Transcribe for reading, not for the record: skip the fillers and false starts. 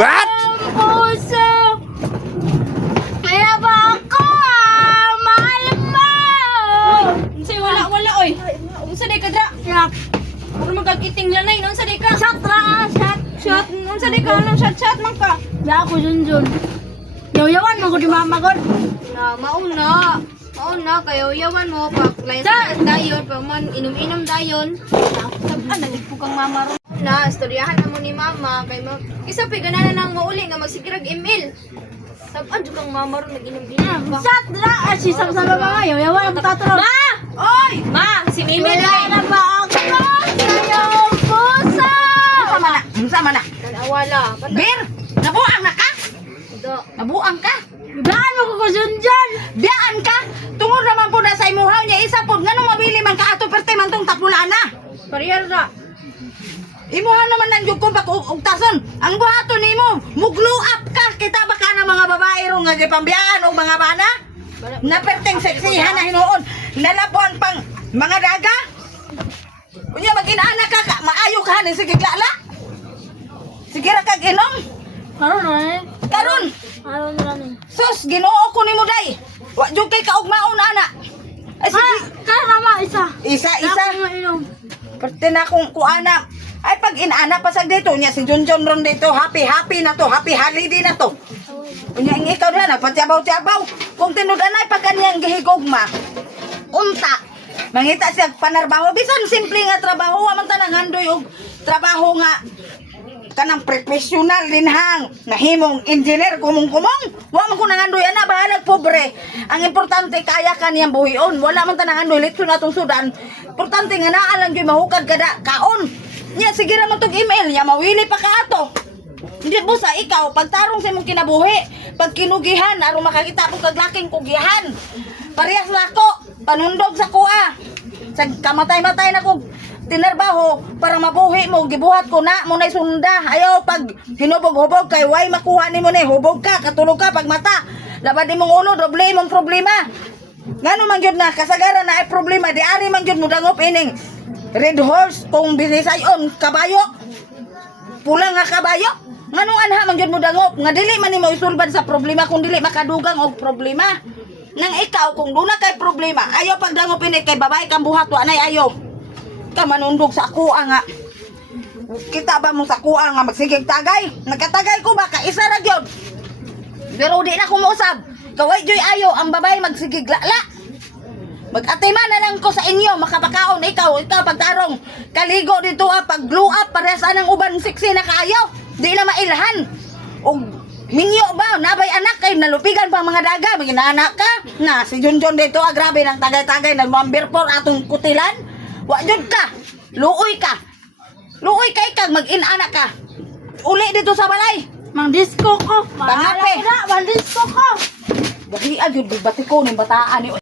What? Puso. Kaya ba ako mahal mo? Unsay wala oy. Unsa day ka dra? Shot. Puro magkagiting lanay, unsa day ka? Shot ra. Shot. Unsa day ka nang shot man ka? Da ako Junjun. Yaw-yawan mo ko di mamagod. Na mauna kayo yawan mo pa client dayon pa man inom-inom dayon. Sabaan nagpo kang mama ron. Na istoryahan na mo ni mama kay mo isa pa gananan nang mauli nga magsigirag email. Sabaan jud kang mama ron nag-inom-inom ba? Shot ra. Si sama-sama mga yaw-yawan ang tatro. Ma! Oy! Ma, si Mimi Wala na ba ako? Kayo puso. Sama na. Wala. Bir, nabuang na ka? Do. Nabuang ka? Baan mo ko Junjun? Biyaan ka? Tungod naman po na sa imuhaw niya isa po. Ganun mabili man ka ato perte man tong tapulana. Parehar ra. Imuhaw naman ng yugkong pag-ugtason. Ang buhato nimo, muglo up ka. Kita ba ka ng mga babae ro nga gipambiyaan o mga bana? Na perteng seksihan na hinuon. Nalabuan pang mga daga. Kunya mag-inaanak ka, maayo ka hanin sige glala. Sige ra kag inom. Karon na eh. Karon, Karon na ni. sus, ginoo ko nimo day. Wa jud kay kaugmaon ana. Ay sige, Kaya mama isa. isa. Ako inom. Perte na kung kuana. Ay pag inaana pa sa dito niya si Junjun ron dito, happy na to, happy holiday na to. Unya ang ikaw na nagpatyabaw-tyabaw. Kung tinud-anay pag kaniyang gihigugma. Unta. Mangita siya panarbaho bisan simple nga trabaho wa man tanang handoy og trabaho nga kanang professional din hang nahimong engineer kumong-kumong wa man ko nangandoy ana bahalag pobre ang importante kaya kaniyang buhion wala man tanang handoy litso natong sudan importante nga naa lang gyud mahukad kada kaon nya sige ra man tog email nya mawili pa ka ato hindi busa ikaw pagtarong sa imong kinabuhi pag kinugihan aron makakita ko kag laking kugihan parehas nako panundog sa kuha sa kamatay-matay na ko tinarbaho para mabuhi mo gibuhat ko na mo nay sunda ayaw pag hinubog-hubog kay way makuha nimo ni hubog ka katulog ka pag mata labad imong ulo doble imong problema ngano man gyud na kasagaran na ay problema di ari man gyud mo dangop ining red horse kung binisayon kabayo pula nga kabayo ngano anha man gyud mo dangop nga dili man nimo isulbad sa problema kung dili makadugang og problema nang ikaw kung duna kay problema ayaw pag dangop ini kay babae kang buhat wa nay ayaw ka manundog sa kuha nga kita ba mo sa kuha nga magsigig tagay nagkatagay ko ba ka isa ra gyud pero di na ko mausab kaway joy ayo ang babae magsigig lala mag-atiman na lang ko sa inyo makapakaon ikaw pagtarong kaligo dito pag glue up para sa nang uban sexy na kaayo di na mailhan og minyo ba nabay anak kay nalupigan pa mga daga magina-anak ka na si Junjun dito grabe nang tagay-tagay nagmambir por atong kutilan wa jud ka. Luoy ka kag mag-inanak ka. Uli dito sa balay. Mang disco ko. Pangape. Mang disco ko. Gahi jud bati ko ning bataan ni